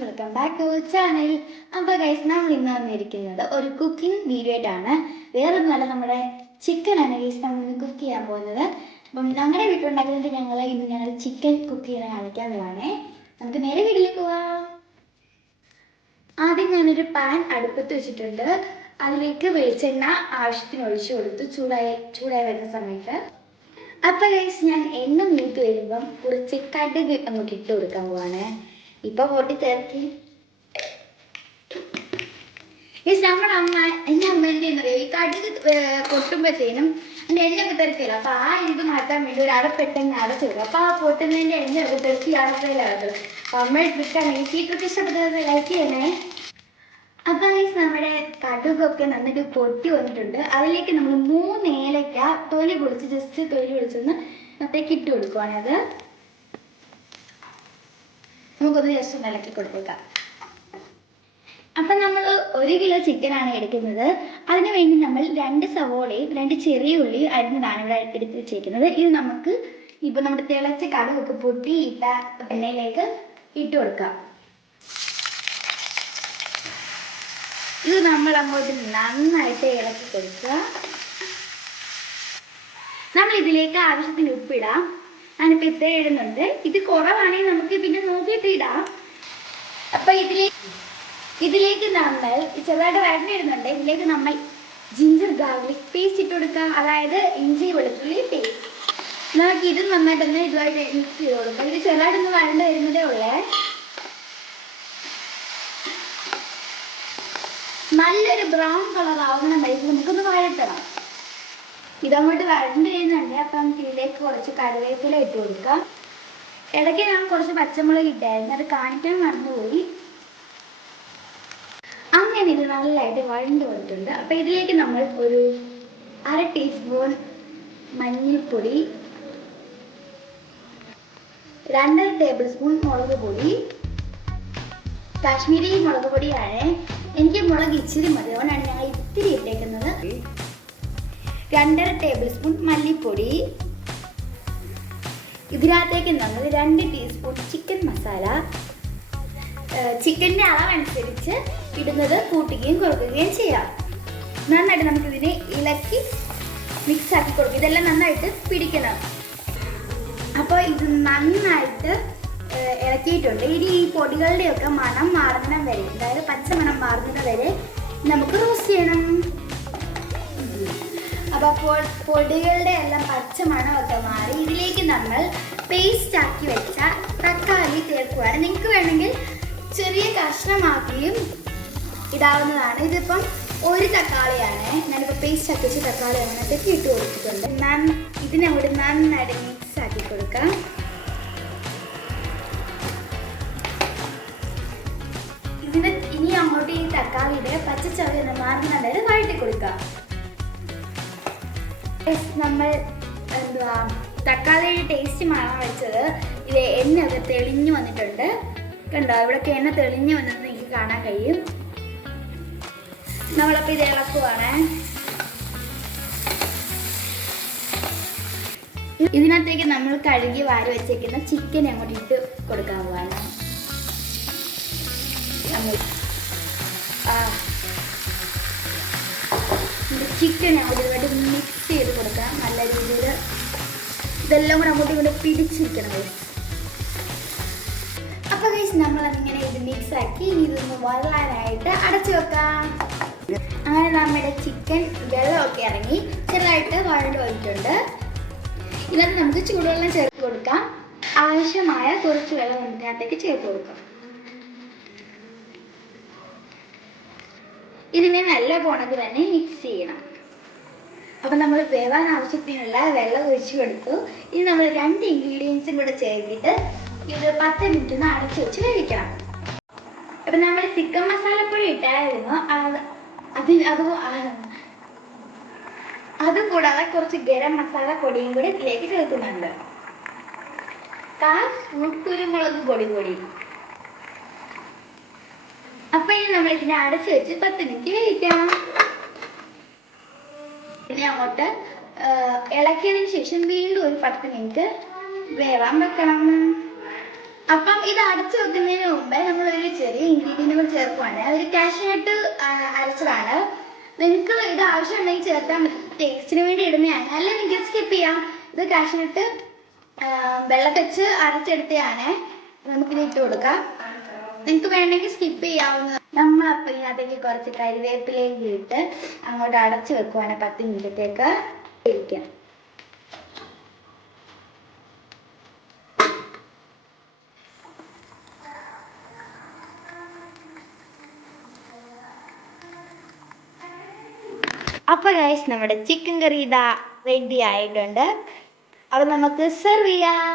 Welcome back to channel അപ്പോൾ guys നമ്മൾ ഇന്ന് വന്നിരിക്കുന്നത് ഒരു കുക്കിംഗ് വീഡിയോ ആയിട്ടാണ്. വേറെ ഒന്നുമല്ല നമ്മുടെ ചിക്കനാണ് ഗൈസ് നമ്മൾ ഇന്ന് കുക്ക് ചെയ്യാൻ പോകുന്നത്. അപ്പം ഞങ്ങളുടെ വീട്ടിലുണ്ടാക്കുന്നത് ഞങ്ങൾ ഇന്ന് ഞങ്ങൾ ചിക്കൻ കുക്ക് ചെയ്യുന്ന കാണിക്കാൻ പോവാണേ നമുക്ക് നേരെ വീട്ടിലേക്ക് പോവാം. ആദ്യം ഞാനൊരു പാൻ അടുപ്പത്ത് വെച്ചിട്ടുണ്ട്. അതിലേക്ക് വെളിച്ചെണ്ണ ആവശ്യത്തിന് ഒഴിച്ചു കൊടുത്തു. ചൂടായി ചൂടായി വരുന്ന സമയത്ത്. അപ്പൊ ഗൈസ് ഞാൻ എണ്ണ മൂത്ത് വരുമ്പം കുറച്ച് കടുക് അങ്ങോട്ട് ഇട്ട് കൊടുക്കാൻ പോവാണ്. ഇപ്പൊ പൊട്ടി തിരക്കി. നമ്മുടെ അമ്മ എന്റെ അമ്മ എന്ത് ചെയ്യുന്നറിയോ ഈ കടുക് പൊട്ടുമ്പോഴത്തേനും എന്റെ എണ്ണൊക്കെ തിരക്കില്ല അപ്പൊ ആ ഇത് മാറ്റാൻ വേണ്ടി ഒരു അടപ്പെട്ടെന്ന് അടച്ചു വരും അപ്പൊ ആ പൊട്ടുന്നതിന്റെ എണ്ണൊക്കെ തിരക്കി അടപ്പയിലാകത്തുള്ളൂ അപ്പൊ അമ്മ ട്രിക്കാണ് ഈ ട്രിക്ക് ഇഷ്ടപ്പെട്ടത് ലൈക്ക് ചെയ്യണേ അപ്പൊ നമ്മുടെ കടുകൊക്കെ നന്നായിട്ട് പൊട്ടി വന്നിട്ടുണ്ട്. അതിലേക്ക് നമ്മൾ മൂന്ന് ഏലക്ക തൊലി പൊളിച്ച് ജസ്റ്റ് തൊലി പൊളിച്ചൊന്ന് മറ്റേക്ക് ഇട്ട് കൊടുക്കുവാണത് നമുക്കൊന്ന് ജസ്റ്റ് ഒന്ന് ഇളക്കി കൊടുത്തേക്കാം. അപ്പൊ നമ്മൾ ഒരു കിലോ ആണ് എടുക്കുന്നത്. അതിന് വേണ്ടി നമ്മൾ രണ്ട് സവോളയും രണ്ട് ചെറിയ ഉള്ളിയും അരിഞ്ഞതാണ് ഇവിടെ എടുത്ത് വെച്ചേക്കുന്നത്. ഇത് നമുക്ക് ഇപ്പൊ നമ്മുടെ തിളച്ച കടുകൊക്കെ പൊട്ടി ഇട്ട എണ്ണയിലേക്ക് ഇട്ട് കൊടുക്കാം. ഇത് നമ്മൾ അങ്ങോട്ട് നന്നായിട്ട് ഇളക്കി കൊടുക്കുക. നമ്മൾ ഇതിലേക്ക് ആവശ്യത്തിന് ഉപ്പിടാം. ഞാനിപ്പോൾ ഇത്ര ഇടുന്നുണ്ട്. ഇത് കുറവാണെങ്കിൽ നമുക്ക് പിന്നെ നോക്കിയിട്ട് ഇടാം. അപ്പൊ ഇതിലേക്ക് ഇതിലേക്ക് നമ്മൾ ചെറുതായിട്ട് വരണ്ടിടുന്നുണ്ട് ഇതിലേക്ക് നമ്മൾ ജിഞ്ചർ ഗാർലിക് പേസ്റ്റ് ഇട്ട് കൊടുക്കുക. അതായത് ഇഞ്ചി വെളുത്തുള്ളി പേസ്റ്റ് നമുക്ക് ഇത് നന്നായിട്ടൊന്ന് ഇതുമായിട്ട് മിക്സ് ചെയ്ത് കൊടുക്കാം ഇത് ചെറുതായിട്ടൊന്ന് വരണ്ട് വരുന്നതേ ഉള്ളേ. നല്ലൊരു ബ്രൗൺ കളർ ആവുന്ന വഴിക്ക് നമുക്കൊന്ന് വഴറ്റണം ഇതങ്ങോട്ട് വരണ്ട് ചെയ്യുന്നുണ്ട്. അപ്പം ഇതിലേക്ക് കുറച്ച് കറിവേപ്പില ഇട്ട് കൊടുക്കാം. ഇടയ്ക്ക് ഞാൻ കുറച്ച് പച്ചമുളക് ഇട്ടായിരുന്നു. അത് കാണിക്കാൻ മറന്നുപോയി. അങ്ങനെ ഇത് നല്ലതായിട്ട് വഴണ്ട് വന്നിട്ടുണ്ട്. അപ്പം ഇതിലേക്ക് നമ്മൾ ഒരു അര ടീസ്പൂൺ മഞ്ഞൾപ്പൊടി രണ്ടര ടേബിൾ സ്പൂൺ മുളക് പൊടി കാശ്മീരി മുളക് പൊടിയാണ്. എനിക്ക് മുളക് ഇച്ചിരി മതി. അതുകൊണ്ടാണ് ഞങ്ങൾ രണ്ടര ടേബിൾ സ്പൂൺ മല്ലിപ്പൊടി. ഇതിനകത്തേക്ക് നമ്മൾ രണ്ട് ടീസ്പൂൺ ചിക്കൻ മസാല ചിക്കന്റെ അളവനുസരിച്ച് ഇടുന്നത് കൂട്ടുകയും കുറയ്ക്കുകയും ചെയ്യാം. നന്നായിട്ട് നമുക്കിതിനെ ഇളക്കി മിക്സ് ആക്കി കൊടുക്കും. ഇതെല്ലാം നന്നായിട്ട് പിടിക്കണം. അപ്പോൾ ഇത് നന്നായിട്ട് ഇളക്കിയിട്ടുണ്ട്. ഇനി ഈ പൊടികളുടെയൊക്കെ മണം മാറുന്നിടം വരെ അതായത് പച്ചമണം മാറുന്നത് വരെ നമുക്ക് റോസ്റ്റ് ചെയ്യണം. അപ്പോൾ പൊടികളുടെ എല്ലാം പച്ച മണമൊക്കെ മാറി ഇതിലേക്ക് നമ്മൾ പേസ്റ്റ് ആക്കി വെച്ച തക്കാളി ചേർക്കുകയാണ് നിങ്ങൾക്ക് വേണമെങ്കിൽ ചെറിയ കഷ്ണമാക്കിയും ഇടാവുന്നതാണ്. ഇതിപ്പം ഒരു തക്കാളിയാണ്. ഞാനിപ്പോൾ പേസ്റ്റ് ആക്കി വെച്ച തക്കാളി അങ്ങനത്തേക്ക് ഇട്ട് കൊടുത്തിട്ടുണ്ട്. നന്ന കൂടി നന്നായിട്ട് മിക്സ് ആക്കി കൊടുക്കാം ഇതിന് ഇനി അങ്ങോട്ട് ഈ തക്കാളിയുടെ പച്ചച്ചവ നല്ലത് വഴറ്റി കൊടുക്കാം. നമ്മൾ എന്താ തക്കാളിയുടെ ടേസ്റ്റ് മാറാൻ വെച്ചത്. ഇത് എണ്ണയൊക്കെ തെളിഞ്ഞു വന്നിട്ടുണ്ട്. കണ്ടോ ഇവിടെയൊക്കെ എണ്ണ തെളിഞ്ഞു വന്നത് എനിക്ക് കാണാൻ കഴിയും. നമ്മളപ്പോൾ ഇത് ഇളക്കുവാണ്. ഇതിനകത്തേക്ക് നമ്മൾ കഴുകി വാരി വെച്ചേക്കുന്ന ചിക്കൻ അങ്ങോട്ട് ഇട്ട് കൊടുക്കാൻ പോവാണ്. ചിക്കൻ അങ്ങോട്ട് ചെയ്ത് കൊടുക്കാം നല്ല രീതിയിൽ ഇതെല്ലാം കൂടെ അങ്ങോട്ടും ഇങ്ങോട്ട് പിടിച്ചിരിക്കണം guys. അപ്പൊ ഗൈസ് നമ്മൾ അതിങ്ങനെ ഇത് മിക്സ് ആക്കി ഇനി ഇതൊന്ന് അടച്ചു വെക്കാം. അങ്ങനെ നമ്മുടെ ചിക്കൻ വെള്ളമൊക്കെ ഇറങ്ങി ചെറുതായിട്ട് വഴണ്ട് വന്നിട്ടുണ്ട് ഇതിനകത്ത് നമുക്ക് ചൂടുവെള്ളം ചേർത്ത് കൊടുക്കാം. ആവശ്യമായ കുറച്ച് വെള്ളം ഇതിനകത്തേക്ക് ചേർത്ത് കൊടുക്കാം. ഇതിനെ നല്ല പോണത് തന്നെ മിക്സ് ചെയ്യണം. അപ്പം നമ്മൾ വേവാൻ ആവശ്യത്തിനുള്ള വെള്ളം ഒഴിച്ചു കൊടുത്തു. ഇനി നമ്മൾ രണ്ട് ഇൻഗ്രീഡിയൻസും കൂടെ ചേർത്തിട്ട് ഇത് പത്ത് മിനിറ്റ് ഒന്ന് അടച്ചു വെച്ച് വേവിക്കണം. അപ്പം നമ്മൾ ചിക്കൻ മസാലപ്പൊടി ഇട്ടായിരുന്നു. അത് അത് അത് കൂടാതെ കുറച്ച് ഗരം മസാല പൊടിയും കൂടി ഇതിലേക്ക് ചേർക്കുന്നുണ്ട്. കാൽ സ്പൂൺ കുരുമുളക് പൊടി കൂടി. അപ്പൊ ഇനി നമ്മൾ ഇതിനെ അടച്ചു വെച്ച് പത്ത് മിനിറ്റ് വേവിക്കാം. ഇനി അങ്ങോട്ട് ഇളക്കിയതിന് ശേഷം വീണ്ടും ഒരു പത്ത് മിനിറ്റ് വേവാൻ വെക്കണം. അപ്പം ഇത് അടച്ചു വെക്കുന്നതിന് മുമ്പേ നമ്മൾ ഒരു ചെറിയ ഇൻഗ്രീഡിയന്റുകൾ ചേർക്കുവാണ്. ഒരു കാഷ്യൂട്ട് അരച്ചതാണ്. നിങ്ങൾക്ക് ഇത് ആവശ്യമുണ്ടെങ്കിൽ മതി. ടേസ്റ്റിന് വേണ്ടി ഇടുന്നതാണ്. അല്ല നിങ്ങൾക്ക് സ്കിപ്പ് ചെയ്യാം. ഇത് കാഷ്യൂട്ട് വെള്ളം വെച്ച് അരച്ചെടുത്തതാണ്. നമുക്കിത് ഇട്ട് കൊടുക്കാം. നിങ്ങൾക്ക് വേണമെങ്കിൽ സ്കിപ്പ് ചെയ്യാവുന്ന നമ്മളപ്പോൾ ഇതിനകത്തേക്ക് കുറച്ച് കരിവേപ്പിലേക്ക് ഇട്ട് അങ്ങോട്ട് അടച്ചു വെക്കുവാണ് പത്ത് മിനിറ്റത്തേക്ക്. ഇരിക്കാം. അപ്പോൾ ഗൈസ് നമ്മുടെ ചിക്കൻ കറി ഇതാ റെഡി ആയിട്ടുണ്ട്. അത് നമുക്ക് സെർവ് ചെയ്യാം.